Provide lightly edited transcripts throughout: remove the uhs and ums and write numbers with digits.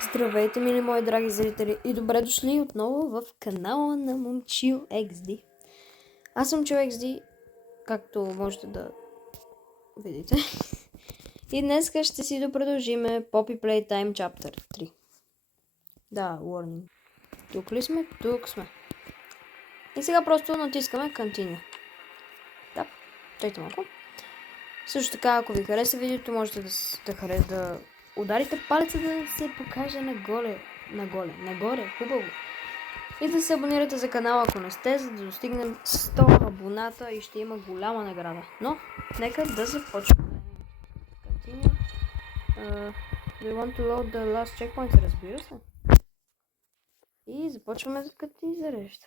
Здравейте, мили мои драги зрители, и добре дошли отново в канала на Момчил XD. Аз съм Чил XD, както можете да видите. И днес ще си допродължиме Poppy Playtime Chapter 3. Да, warning. Тук ли сме? Тук сме. И сега просто натискаме Continue. Да, чакайте малко. Също така, ако ви хареса видеото, можете да ударите палеца да се покаже нагоре, хубаво. И да се абонирате за канала, ако не сте, за да достигнем 100 абоната и ще има голяма награда. Но, нека да започнем. Continue. Do you want to load the last checkpoint? Разбира се. И започваме като ти зарежда.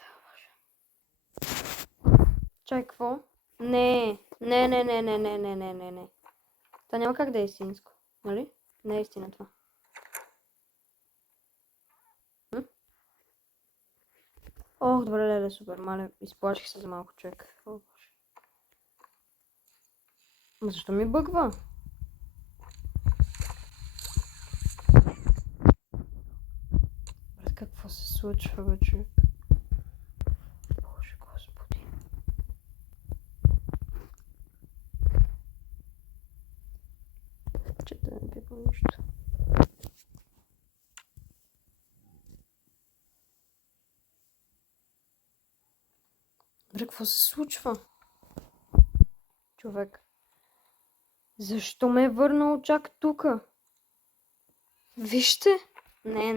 Чай, какво? Не. Това няма как да е истинско, нали? Не е истина това. Ох, добре, леле, супер, маля, изплаших се за малко човек. О, боже. Ма защо ми бъгва? Брат, какво се случва, бе, човек? Боже, господи. Че да не пипам нищо. Бре, какво се случва? Човек. Защо ме е върнал чак тука? Вижте. Не.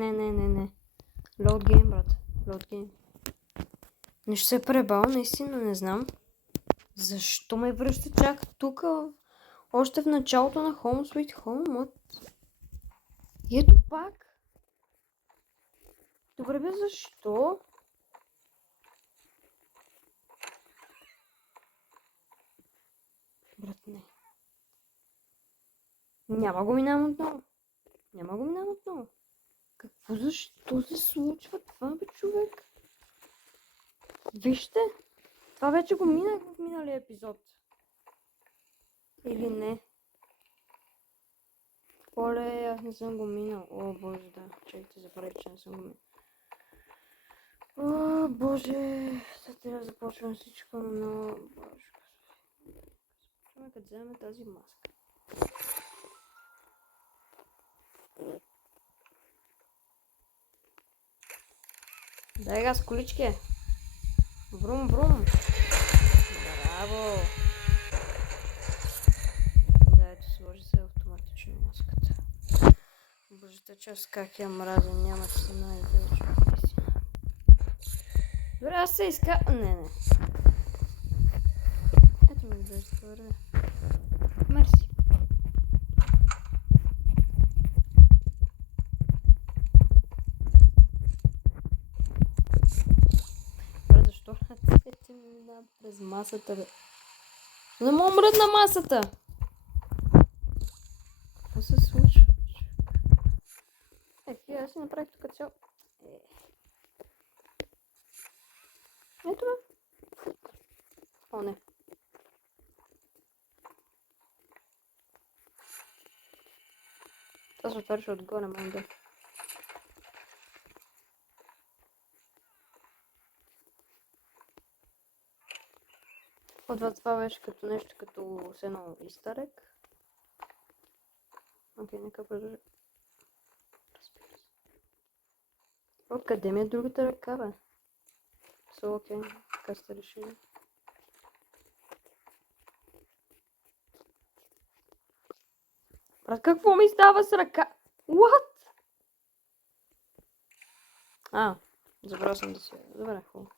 Load game, брат. Load game. Нещо се е пребал, наистина не знам. Защо ме връща чак тука? Още в началото на Home Sweet Home. И ето пак. Добре бе, защо? Брат, не. Няма го минавам отново. Какво, защо се случва това, бе, човек? Вижте. Това вече го минах в миналия епизод. Или не? Оле, аз не съм го минал. О, боже, да. Чакайте, забравих, че не съм го минал. О, боже. Сега трябва да започвам всичко, но... Боже, започваме като вземем тази маска. Дай газ, колички. Брум. Браво. Да, ето сложи се автоматично маската. Божата част как я мразя, няма цена и да човек наистина. Добре, аз се иска... Не. Ето ми да ще вървя. Мерси. Добре, защо ръцете ми минават през масата, бе? Не мога мръдна масата! Какво се случва? Аз си направих тук цял... Ето бе. О, не. Това се отваряше отгоре, май да. Отвъд това беше като нещо, като сено истарек. Окей, нека продължа. Разбира се. О, къде ми е другата ръка, бе? Окей, така сте решили. Брат, какво ми става с ръка? What? Забрал съм да си. Добре, хубаво.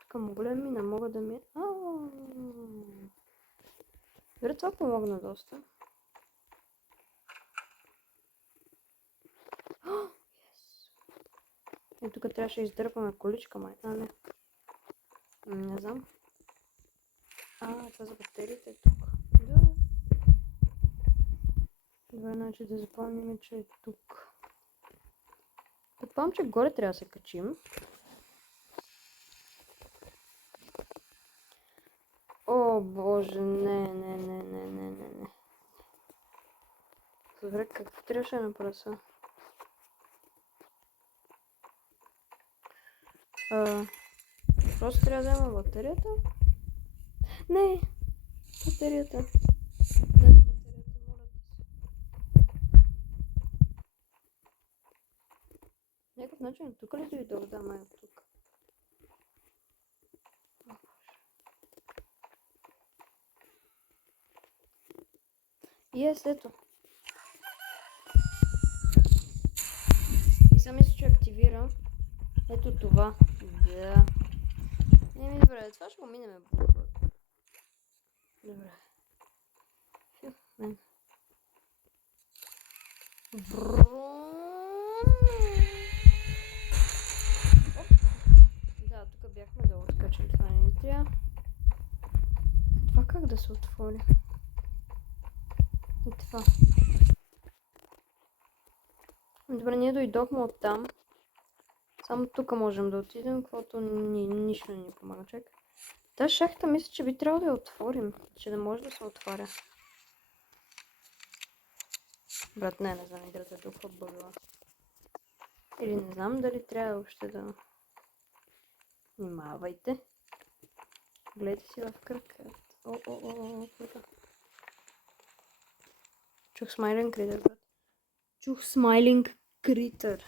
Тук мога ли ми? Не мога да ми... Добре, това помогна доста. И тук трябваше да издърпаме количка, май. Не. Не знам. Това за батериите е тук. Да. Добре, значи да запомним, че е тук. Предполагам, че горе трябва да се качим. О, О, боже, не. Добре, какво трябваше да направя сега? Просто трябва да взема батерията? Не! Батерията. Дай ми батерията, моля те се. Някакъв начин тук ли дойдох? Да, май от тук. И ето. И сега мисля, че активирам. Ето това. Да. Добре, това ще го минем. Добре. Да, тук бяхме долу скачали, това не трябва. Това как да се отвори? И това. Добре, ние дойдохме оттам. Само тук можем да отидем, каквото нищо не ни помага. Чак. Та шахта мисля, че би трябвало да я отворим, че не може да се отваря. Брат, не знам, играта е толкова бъгала. Или не знам дали трябва въобще да... Внимавайте. Гледайте си в кръг. О. Чух смайлинг критър, брат. Чух смайлинг критър.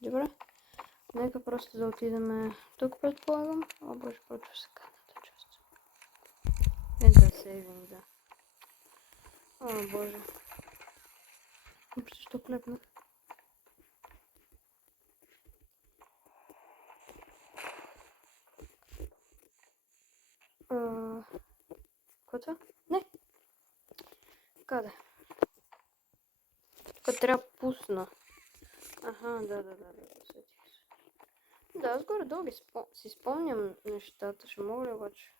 Добре. Нека просто да отидем тук, предполагам. О, боже, почва се кадната част. Enter saving, да. О, боже. Защо клепнах? Какво това? Не! Къде? Тук трябва да пусна. Аха, да, сетих се. Да, аз горе-долу си спомням нещата, ще мога ли обаче?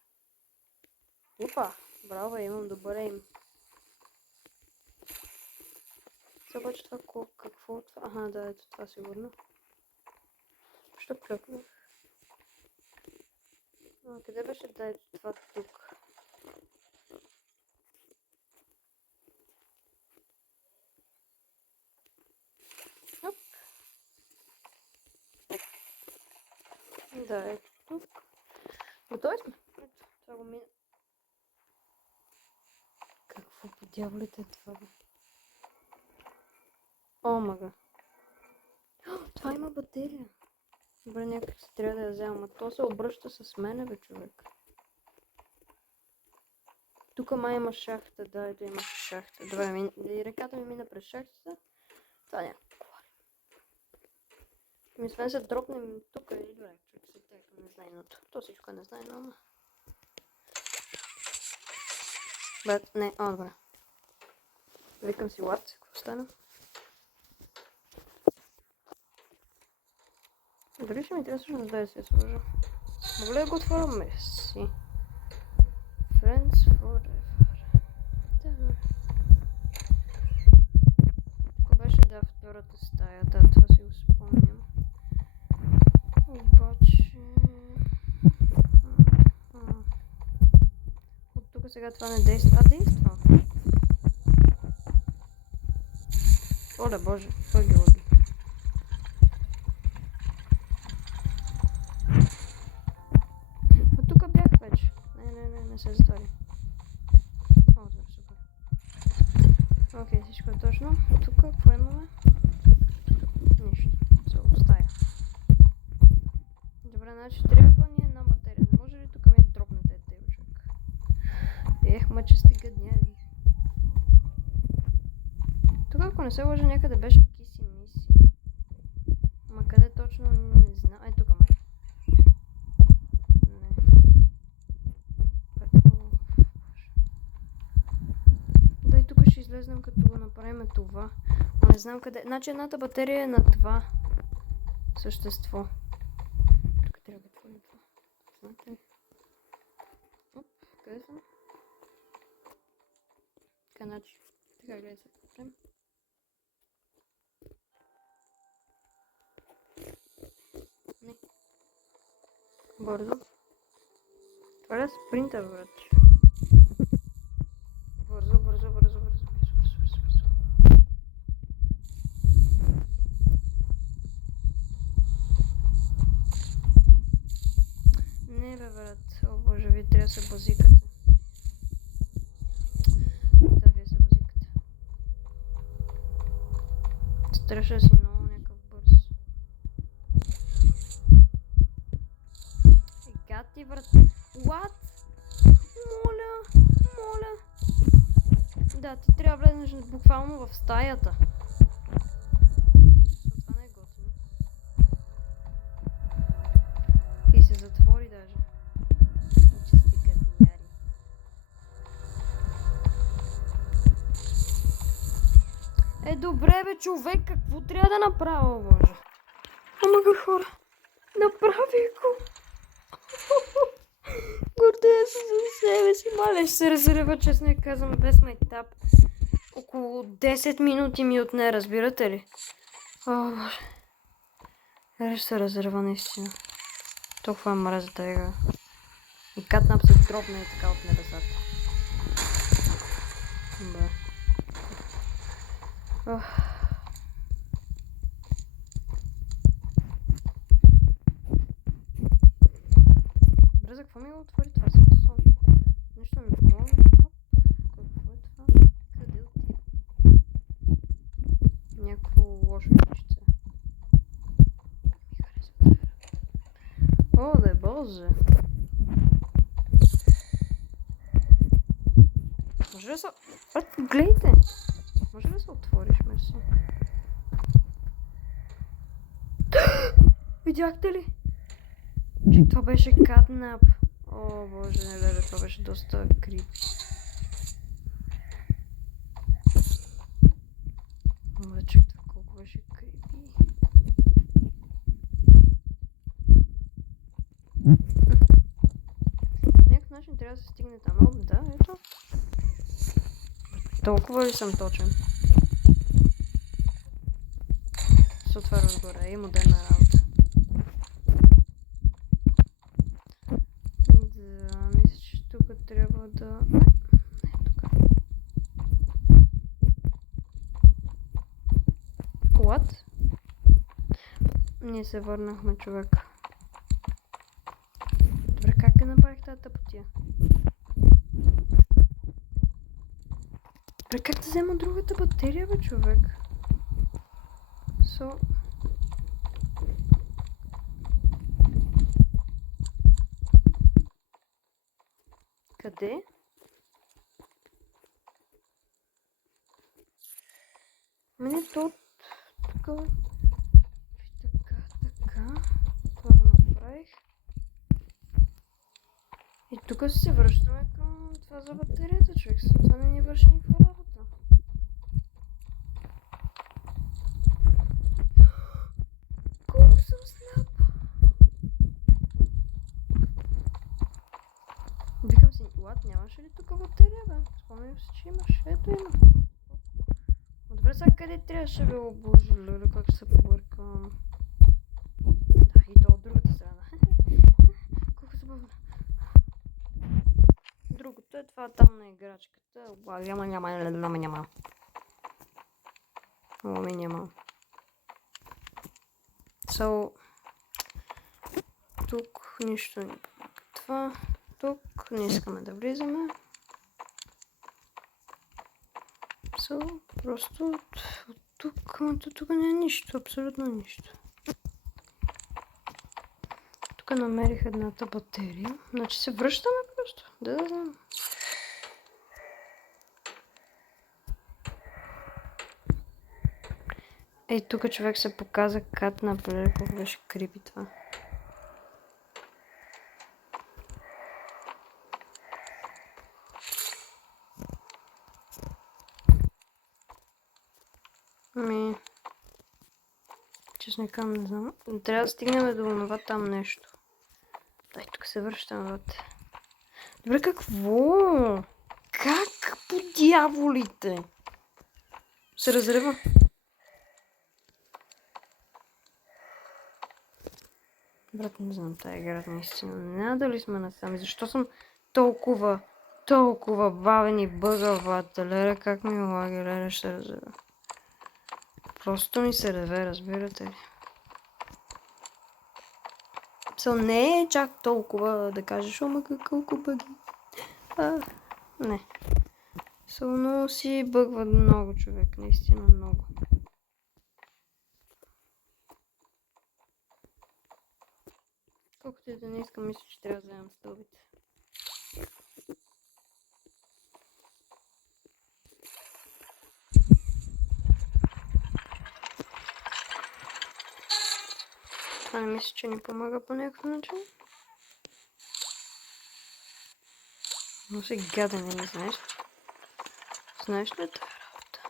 Опа, браво, имам добър ейм. Сега обаче това какво? Аха, да, ето това сигурно. Защо клюкнах? Къде беше да ето това тук? Оп. Да, ето тук. Готови сме? Ето, това го мина. Какво по дяволите е това? О, мага. Това има батерия. Добре, някак си трябва да я взема. А то се обръща с мене, бе, човек. Тук май има шахта. Да, ето има шахта. Добре, реката ми мина през шахтата. Това няма. Мисля се дропнем тук и добре, човек се тека незнайното. То всичко е незнайно, ама. Бе, не, добре. Викам си лад, какво стана? Дали ще ми трябва всъщност да се сложа? Мога ли да го отворя Месси? Friends forever. Да, добре. Ако беше да втората стая, да, това си го спомням. Обаче... От тук сега това не действа. Действа! Оле, боже, лъги. От тук бях вече. Не се затваря. О, да, супер. Окей, всичко е точно. Тук какво имаме? Нищо. Само стая. Добре, значи трябва ни една батерия. Не може ли тук ми дропнете тебе, човек? Ма, че стига дняли. Тук, ако не се лъжа, някъде беше киси миси. Ма къде точно не знам. Ай, тук май. Не. Дай тук ще излезнем като го направим това. Но не знам къде. Значи едната батерия е на това същество. Тук трябва да отворим това. Знаете ли? Оп, къде съм? Така, значи. Така, гледай се. Не. Бързо. Това е спринтър, брат. вие се базикате. Да, вие се базикате. Трябваше да си много някакъв бърз. Гати врат. What? Моля, моля. Да, ти трябва да влезеш буквално в стаята. Това не е готино. И се затвори даже. Чисти гадняри. Добре бе, човек, какво трябва да направя, боже? Ама го хора, направи го. Гордея се за себе си, маля, ще се разрева, честно я казвам, без майтап. Около 10 минути ми отне, разбирате ли? О, боже. Ще се разрева наистина. Толкова мразя тази игра. И катнап се дропне така от небесата. Добре. Добре, за какво ми го отвори това сон? Нещо ми помогна. Какво е това? Къде отива? Някакво лошо нещице. Ми харесва тази игра. О, да е боже! Може да се... Гледайте! Може да се отвориш, мерси? Видяхте ли? Че това беше катнап. О, боже, не леле, това беше доста крипи. Оле, чек това колко беше крипи. Някакъв начин трябва да се стигне там. О, да, ето. Толкова ли съм точен? Се отваря отгоре, има модерна работа. Да, мисля, че тук трябва да... Не, тук. What? Ние се върнахме, човек. Добре, как да направих тази тъпотия? Добре, как да взема другата батерия, бе, човек? Къде? Мене то... Така... Това го направих. И тук се връщаме към това за батерията, човек. Това не ни върши никаква работа. Колко съм сляп! Викам си, лад, нямаше ли тук батерия, бе? Спомням се, че имаш. Ето има. Добре, сега къде трябваше, бе, о боже, леле, как ще се побъркам. Да, и то от другата страна. Колко забавно. Другото е това там на играчката. Няма. Ами няма. Тук нищо не това. Тук не искаме да влизаме. Просто от тук не е нищо, абсолютно нищо. Тук намерих едната батерия. Значи се връщаме просто. Да знам. Ей, тук човек се показа кат на плеер, колко беше крипи това. Честно казвам, не знам. Трябва да стигнем до това там нещо. Дай, тук се връщам вътре. Добре, какво? Как по дяволите? Се разрева. Брат, не знам, тая игра наистина. Надали сме насами. Защо съм толкова бавен и бъгавата? Леле, как ми лаги, леле, ще разрева. Просто ми се реве, разбирате ли? Не е чак толкова да кажеш, ама колко бъги. Не. Но си бъгва много човек, наистина много. Колкото и да не искам, мисля, че трябва да вземем стълбите. Това не мисля, че ни помага по някакъв начин. Но си гаден, не знаеш. Знаеш ли тази работа?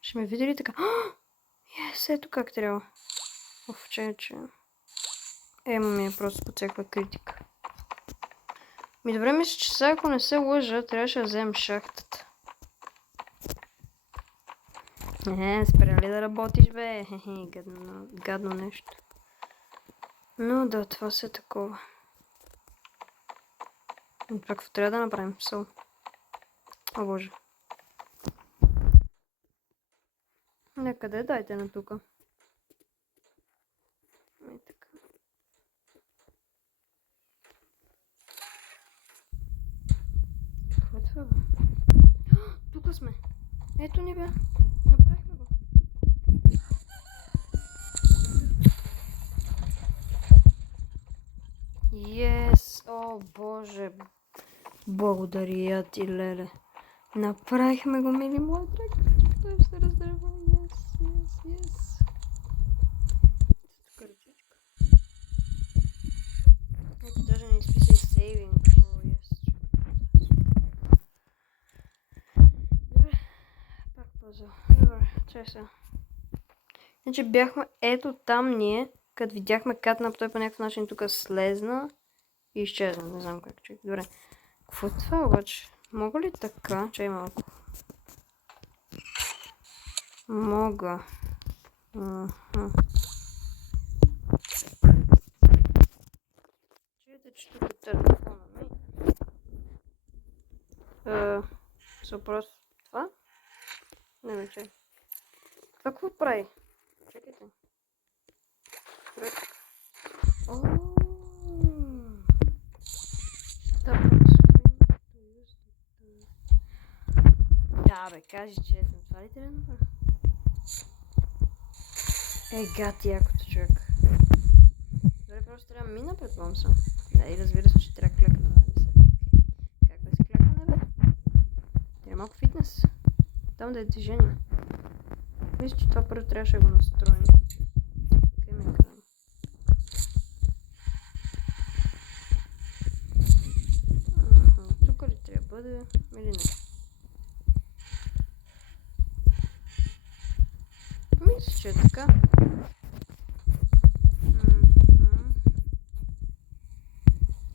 Ще ме види ли така? Ес, ето как трябва. Че. Ема ми е просто под всякаква критика. Добре, мисля, че сега ако не се лъжа, трябваше да вземем шахтата. Спря ли да работиш, бе? Гадно нещо. Но да, това се е такова. И това какво трябва да направим? О, боже. Къде дайте на тука. Така. Какво е това, бе? Тука сме. Ето ни, бе. Направихме го. Yes! О, боже. Благодаря ти, леле. Направихме го, мили мой драг. Той се раздърва. Yes. Тук ръчичка. Ето даже не изписа и сейвинг. Добре. Пак пазъл. Добре, чай сега. Значи бяхме ето там ние, като видяхме Катнап, той по някакъв начин тук слезна и изчезна. Не знам как чух. Добре. Какво е това обаче? Мога ли така? Чай малко. Мога. Чуете, че тук е телефона ми. Просто това? Не, чай. Това какво прави? Чакайте. Да, бе, кажи, че това ли трябва да направя? Гати якото, човек. Добре, просто трябва да мина, предполагам съм. Да, и разбира се, че трябва клякна. Как без клякане, бе? Трябва малко фитнес. Там да е движение. Мисля, че това първо трябваше да го настроим. Къде ме екран? Тук ли трябва да бъде или не? Мисля, че е така.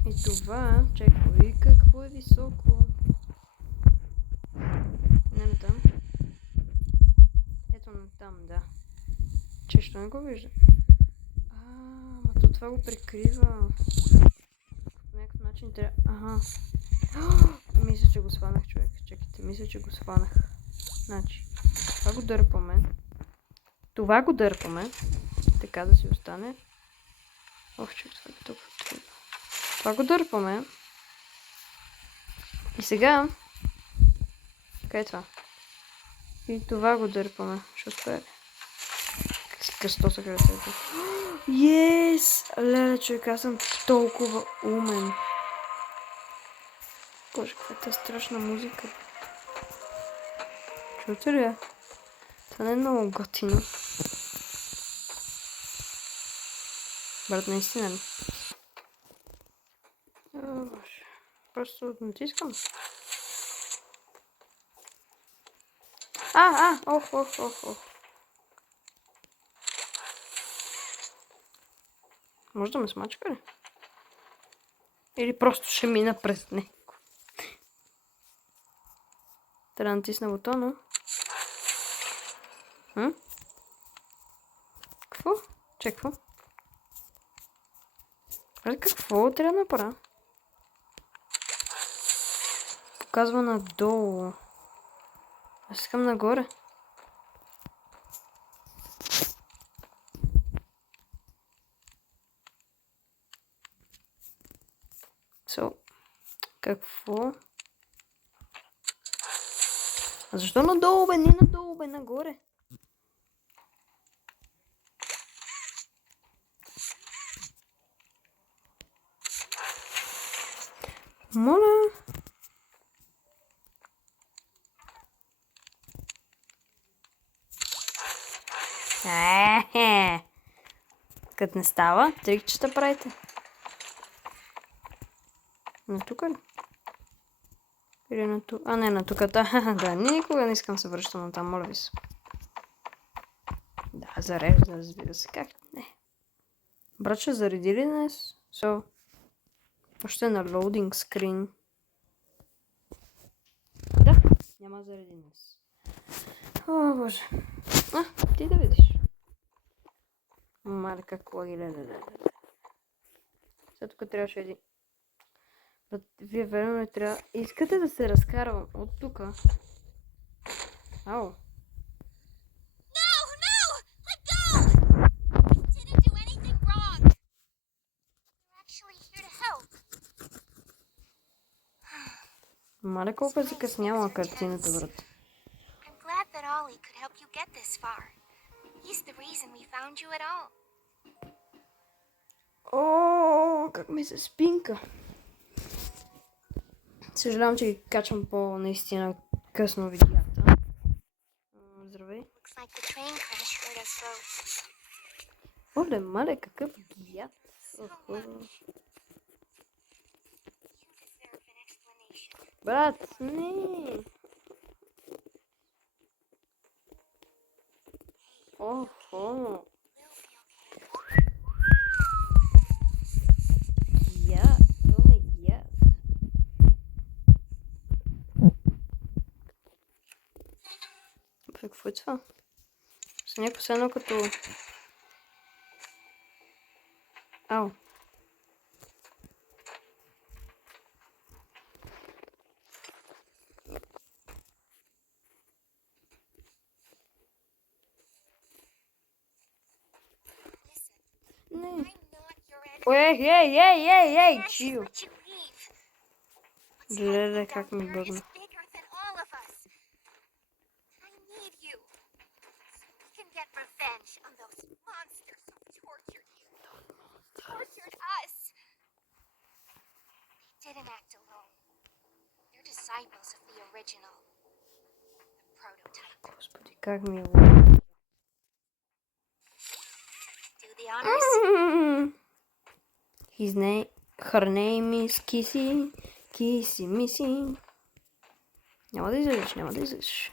И това, чакай, какво е високо? Не на там. Ето на там, да. Че, що не го вижда? Ама то това го прикрива. По някакъв начин трябва... Мисля, че го сванах, човек. Чакайте, мисля, че го сванах. Значи, това го дърпаме. Това го дърпаме. Така да си остане. Че това е толкова трудно. Това го дърпаме. И сега... Къде е това? И това го дърпаме. Ще успее. Късто са красето. Yes! Леле, човек, аз съм толкова умен. Боже, каква е тази страшна музика. Чувате ли я? Това не е много готино. Брат, наистина ли? Боже. Просто натискам. Ох. Може да ме смачка ли? Или просто ще мина през него? Трябва да натисна бутона. Какво? Какво? Какво трябва да направя? Показва надолу. Аз искам нагоре. So, какво? А защо надолу, бе? Не надолу, бе, нагоре. Моля. Като не става, трикчета правите. На тук ли? Или на тук? А, не, на тук. Да, никога не искам се връщам на там, моля ви се. Да, зарежда, разбира се. Как? Не. Брат, ще зареди ли днес? Още на лоудинг скрин. Да, няма зареди днес. О, боже. Ти да видиш. Мале, как лаги, ле. Сега тук трябваше един. Вие верно ли трябва... Искате да се разкарвам от тук? Ау. Мале, колко е закъсняла картината, брат. О, как ми се спинка. Съжалявам, че ги качвам по наистина късно видеята. Здравей. Оле, мале, какъв гият. Брат, не. Охо. Гият, то ме гият. Какво е това? С някакво сено като... Ау. Не. Ей, чил. Гледай как ми бъдна. Didn't act alone. They're disciples of the original, the prototype. Господи, как ми е. Do the honors. Her name is Kissy Missy. Няма да излезеш.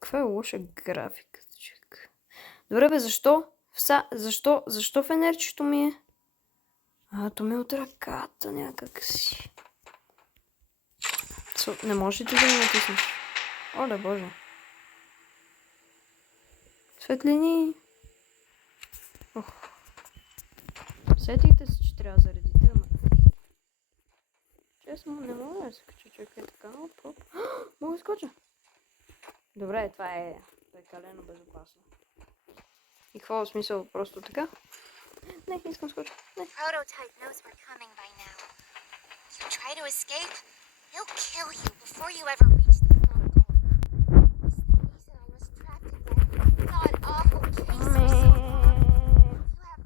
Каква е лоша графика, човек. Добре, бе, защо фенерчето ми е? То ми е от ръката някак си. Не можеш ли ти да ми натиснеш? Оле, боже. Светлини. Сетите се, че трябва да заредите, ама. Честно, не мога да се кача, човек е така. Оп. Мога да скоча. Добре, това е прекалено безопасно. И какво в смисъл? Просто така? Не искам скоча. Не. Prototype knows we're coming by now. You try to escape, he'll kill you before you ever reach the front door. It's the reason I was trapped in that god-awful case for so long. You have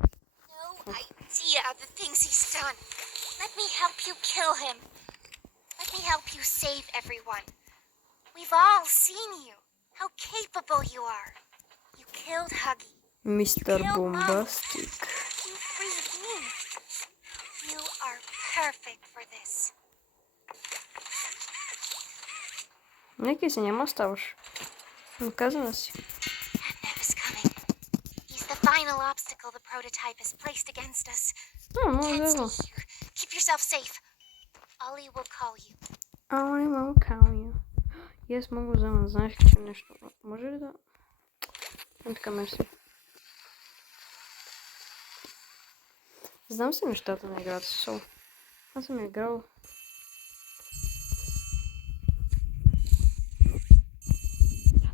no idea of the things he's done. Let me help you kill him. Let me help you save everyone. We've all seen you. How capable you are. You killed Huggy. Мистер Бомбастик. You freed me. You are perfect for this. Нека се няма ставаш. Но казана си. Catnap is coming. He's the final obstacle the prototype has placed against us. Can't stay here. Keep yourself safe. Ollie will call you. Ollie will call you. И аз мога да взема, знаеш, че нещо. Може ли да... Така, мерси. Знам си нещата на играта с Сол. Аз съм играл.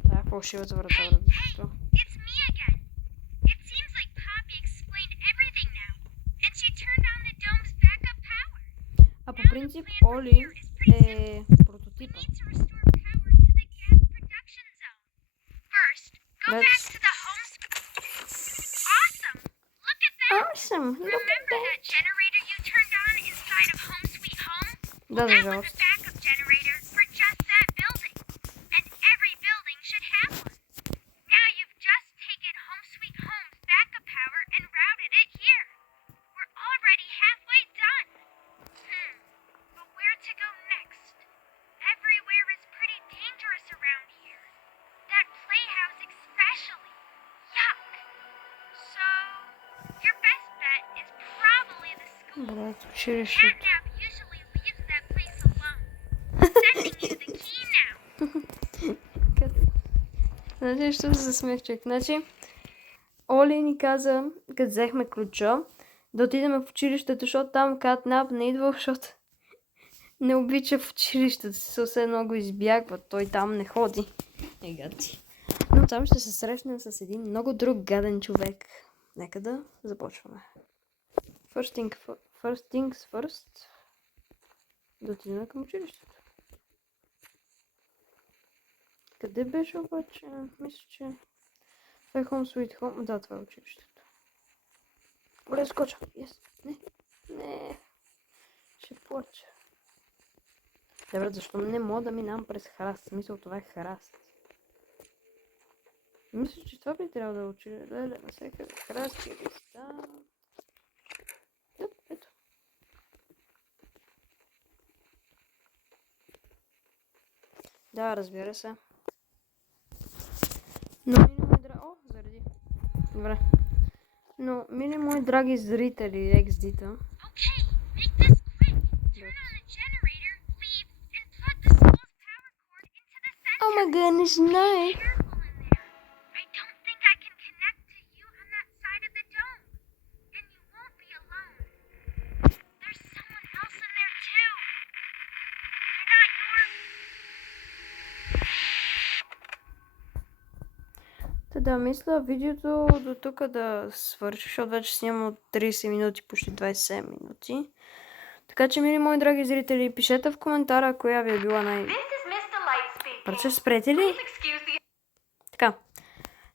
Това е фалшивата врата, защо? It's me again. It seems like Poppy explained everything now, and she turned on the dome's принцип Оли е прототипа. Need to restore power to the gas production zone. First, go back That's to the home. Awesome! Look at that! awesome. Look at Remember that that. generator you turned on inside of Home Sweet Home? Да, за That was жалост. a backup generator for just that building. And every building should have one. Now you've just taken Home Sweet Home's backup power and routed it here. We're already halfway done. But where to go next? Everywhere is pretty dangerous around here. That playhouse especially. Yuck. So, your best bet is probably the school. Брат, училището. Catnap usually leaves that place alone. Sending you the key now. Значи, що се засмех, човек. Значи, Оли ни каза, като взехме ключа, да отидем в училището, защото там Catnap не идва, защото не обича в училището си, съвсем много избягва. Той там не ходи. Гати. Но там ще се срещнем с един много друг гаден човек. Нека да започваме. First things first. Да отидем към училището. Къде беше обаче? Мисля, че това е Home Sweet Home. Да, това е училището. Оле, скоча. Yes. Не. Ще плача. Добре, защо не мога да минам през храст? В смисъл, това е храст. Мисля, че това би трябвало да учи. Леле, навсякъде храст и листа. Ето. Да, разбира се. Но, мили мои драги... О, заради. Добре. Но, мили мои драги зрители, XD-та. Okay, make this quick. Turn on the generator, leave, and plug the school's power cord into the center. Oh my goodness, nice. Careful in there. I don't think I can connect to you on that side of the dome. And you won't be alone. There's someone else in there too. They're not yours. Та да, мисля видеото до тук да свърши, защото вече снимам от 30 минути, почти 27 минути. Така че, мили мои драги зрители, пишете в коментара, коя ви е била This is Mr. Lightspeed. Братче, спрете ли? Please excuse the Така.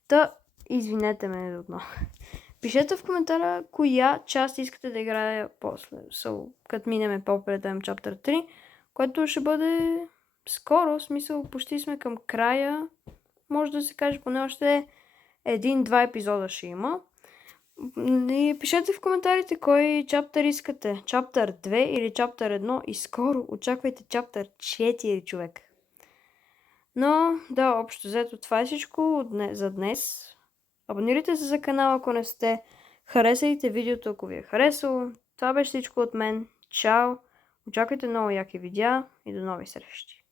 Та, извинете ме отново. Пишете в коментара, коя част искате да играя после. Като минеме по-предем Chapter 3, което ще бъде скоро, в смисъл, почти сме към края. Може да се каже, поне още 1-2 епизода ще има. И пишете в коментарите кой чаптър искате. Чаптър 2 или чаптър 1 и скоро очаквайте чаптър 4, човек. Но, да, общо взето това е всичко за днес. Абонирайте се за канала, ако не сте. Харесайте видеото, ако ви е харесало. Това беше всичко от мен. Чао! Очаквайте много яки видеа и до нови срещи.